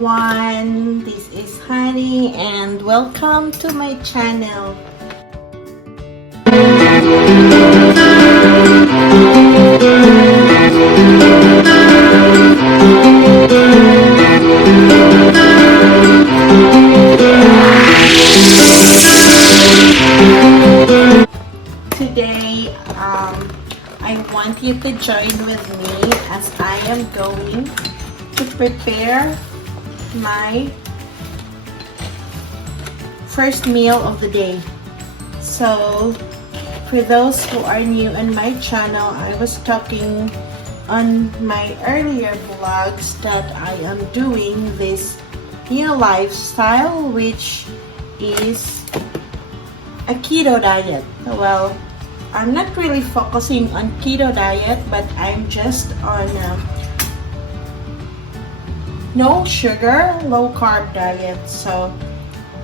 everyone, this is Honey and welcome to my channel. Today, I want you to join with me as I am going to prepare my first meal of the day. So, for those who are new on my channel, I was talking on my earlier vlogs that I am doing this new lifestyle, which is a keto diet. Well, I'm not really focusing on keto diet, but I'm just on no sugar, low carb diet. So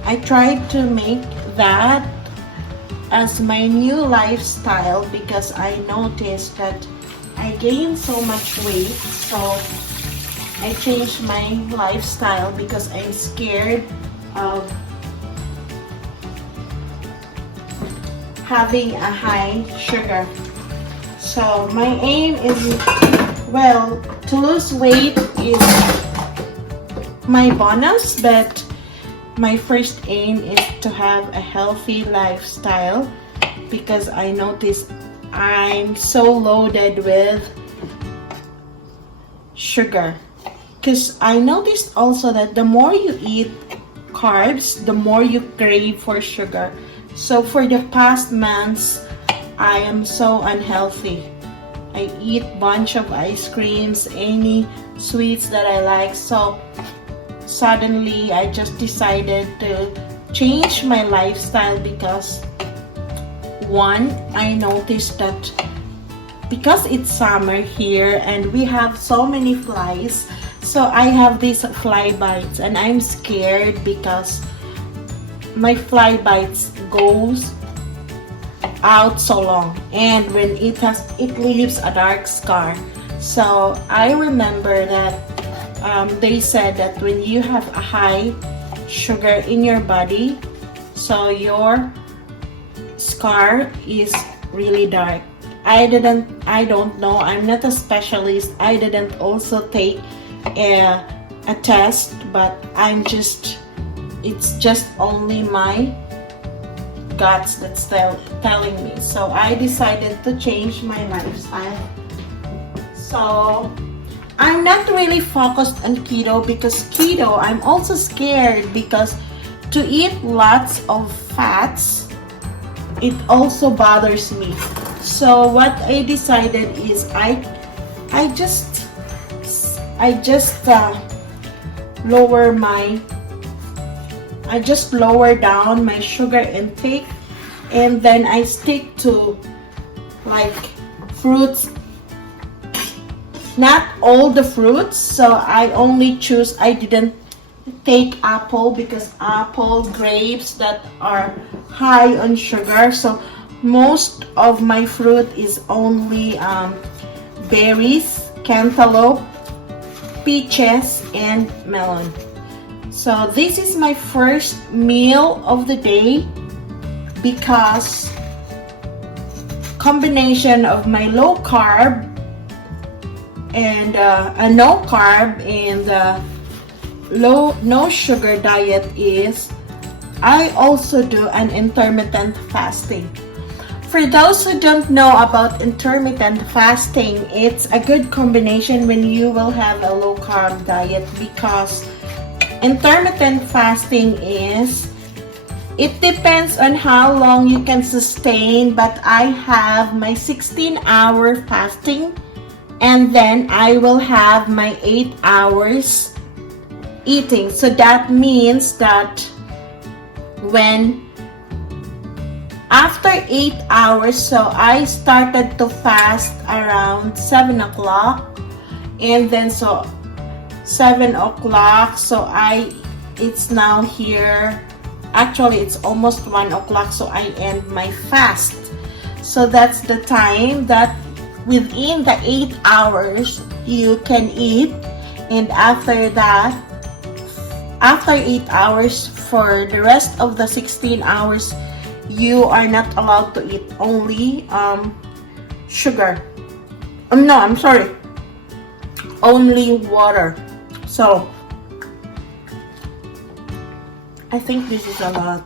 I tried to make that as my new lifestyle because I noticed that I gained so much weight. So I changed my lifestyle because I'm scared of having a high sugar. So my aim is, well, to lose weight is my bonus, but my first aim is to have a healthy lifestyle because I notice I'm so loaded with sugar. Because I noticed also that the more you eat carbs, the more you crave for sugar. So for the past months, I am so unhealthy. I eat bunch of ice creams, any sweets that I like. So suddenly I just decided to change my lifestyle because one, I noticed that because it's summer here and we have so many flies, so I have these fly bites and I'm scared because my fly bites goes out so long, and when it leaves a dark scar. So I remember that they said that when you have a high sugar in your body, so your scar is really dark. I don't know, I'm not a specialist. I didn't also take a test, but it's just only my guts that's telling me. So I decided to change my lifestyle. So I'm not really focused on keto because keto, I'm also scared because to eat lots of fats, it also bothers me. So what I decided is I just lower down my sugar intake, and then I stick to like fruits, not all the fruits. So I didn't take apple because apple, grapes that are high on sugar. So most of my fruit is only berries, cantaloupe, peaches, and melon. So this is my first meal of the day because combination of my low carb and a no carb and no sugar diet is I also do an intermittent fasting. For those who don't know about intermittent fasting, it's a good combination when you will have a low carb diet because intermittent fasting it depends on how long you can sustain, but I have my 16-hour fasting and then I will have my 8 hours eating. So that means that after 8 hours, so I started to fast around 7 o'clock, and then so 7 o'clock, so it's now here, actually it's almost 1 o'clock, so I end my fast. So that's the time that within the 8 hours you can eat, and after that after 8 hours, for the rest of the 16 hours, you are not allowed to eat only sugar. No, I'm sorry. Only water. So, I think this is a lot.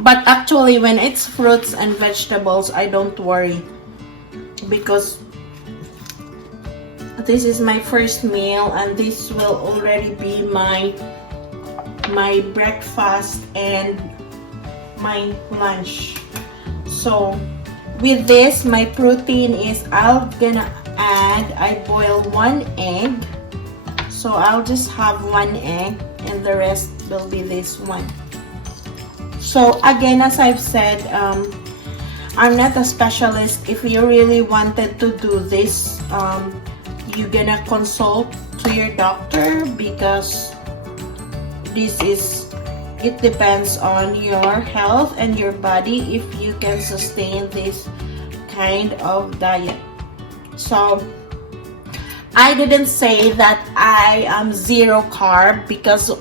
But actually, when it's fruits and vegetables, I don't worry. Because this is my first meal and this will already be my breakfast and my lunch. So with this, my protein is, I boil 1 egg. So I'll just have 1 egg and the rest will be this one. So again, as I've said, I'm not a specialist. If you really wanted to do this, you're gonna consult to your doctor, because it depends on your health and your body if you can sustain this kind of diet. So I didn't say that I am zero carb, because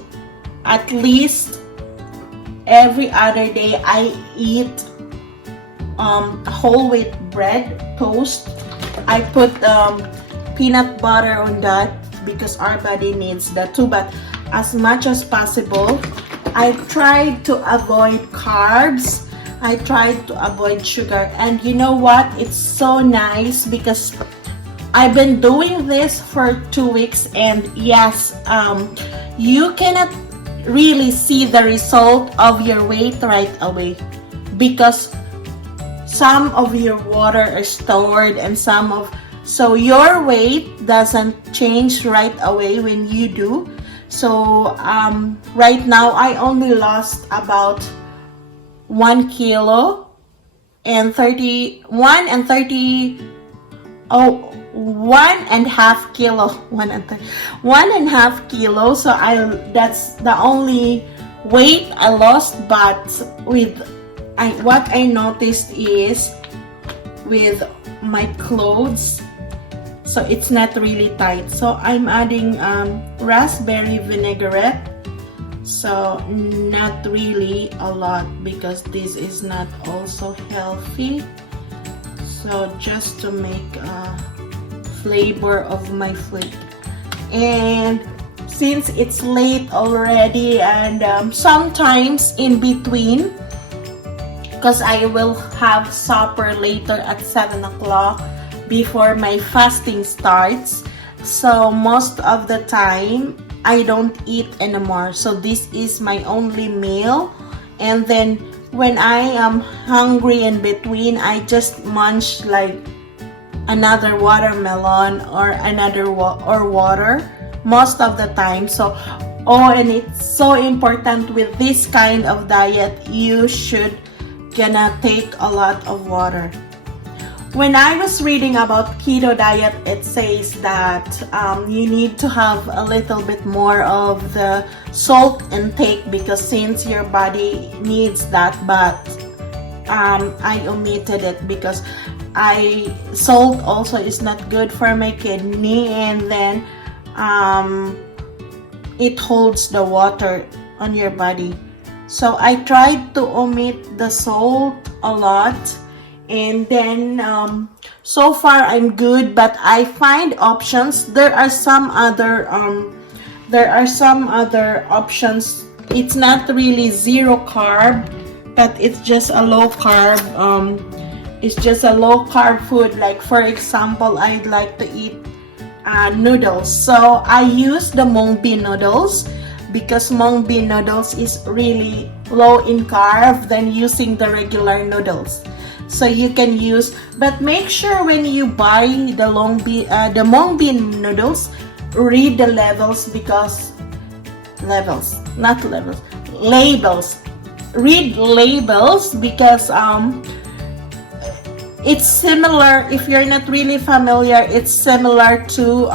at least every other day I eat whole wheat bread, toast. I put peanut butter on that because our body needs that too. But as much as possible, I tried to avoid carbs. I tried to avoid sugar. And you know what? It's so nice because I've been doing this for 2 weeks, and yes, you cannot really see the result of your weight right away, because some of your water is stored and so your weight doesn't change right away when you do. So right now I only lost about 1 kilo and 1.5 kilo. 1.5 kilo. So that's the only weight I lost. But what I noticed is with my clothes, so it's not really tight. So I'm adding raspberry vinaigrette. So not really a lot, because this is not also healthy. So just to make a flavor of my food. And since it's late already, and sometimes in between, because I will have supper later at 7 o'clock before my fasting starts. So most of the time, I don't eat anymore. So this is my only meal. And then when I am hungry in between, I just munch like another watermelon or water most of the time. So, and it's so important with this kind of diet, you should gonna take a lot of water. When I was reading about keto diet, it says that you need to have a little bit more of the salt intake, because since your body needs that, but I omitted it because salt also is not good for my kidney, and then it holds the water on your body. So I tried to omit the salt a lot. And then so far I'm good, but I find options. There are some other options. It's not really zero carb, but it's just a low carb. It's just a low carb food. Like for example, I'd like to eat noodles. So I use the mung bean noodles, because mung bean noodles is really low in carb than using the regular noodles. So you can use, but make sure when you buy the mung bean noodles, read the labels, because labels. Read labels, because it's similar. If you're not really familiar, it's similar to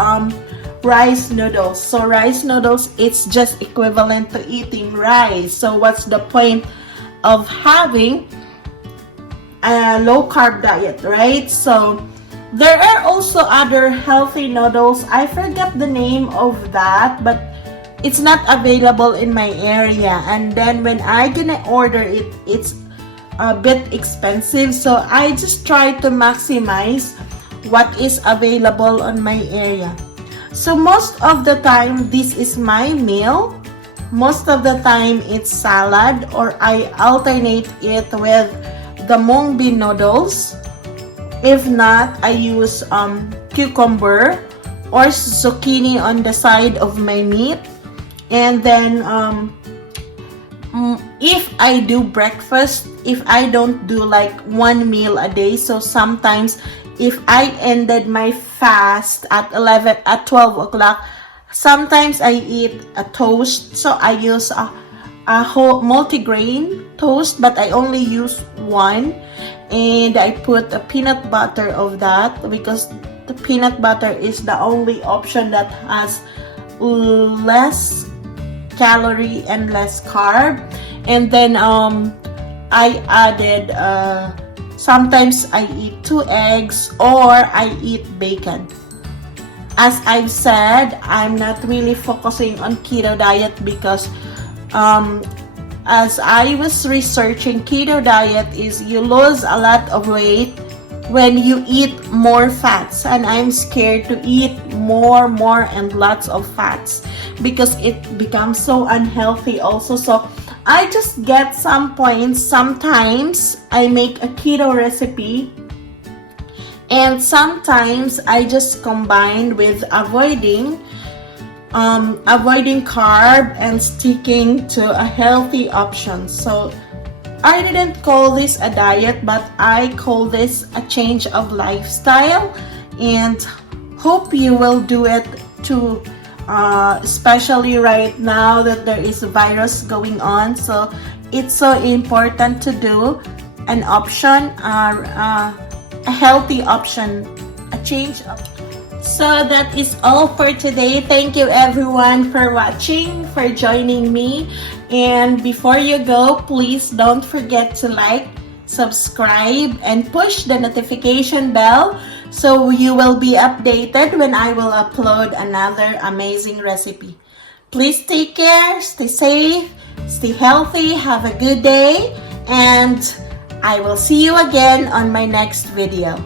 rice noodles. So rice noodles, it's just equivalent to eating rice. So what's the point of having a low carb diet, right? So there are also other healthy noodles. I forget the name of that, but it's not available in my area, and then when I gonna order it, it's a bit expensive. So I just try to maximize what is available on my area. So most of the time, this is my meal. Most of the time, it's salad, or I alternate it with the mung bean noodles. If not, I use cucumber or zucchini on the side of my meat. And then if I do breakfast, if I don't do like one meal a day, so sometimes if I ended my fast at 12 o'clock, sometimes I eat a toast. So I use a whole multigrain toast, but I only use one, and I put a peanut butter of that, because the peanut butter is the only option that has less calorie and less carb. And then I added sometimes I eat 2 eggs, or I eat bacon. As I've said, I'm not really focusing on keto diet because as I was researching, keto diet is you lose a lot of weight when you eat more fats, and I'm scared to eat more and lots of fats because it becomes so unhealthy also. So I just get some points. Sometimes I make a keto recipe, and sometimes I just combine with avoiding carb and sticking to a healthy option. So I didn't call this a diet, but I call this a change of lifestyle, and hope you will do it too, especially right now that there is a virus going on. So it's so important to do an option, a healthy option, a change of. So that is all for today. Thank you everyone for watching, for joining me. And before you go, please don't forget to like, subscribe, and push the notification bell so you will be updated when I will upload another amazing recipe. Please take care, stay safe, stay healthy, have a good day, and I will see you again on my next video.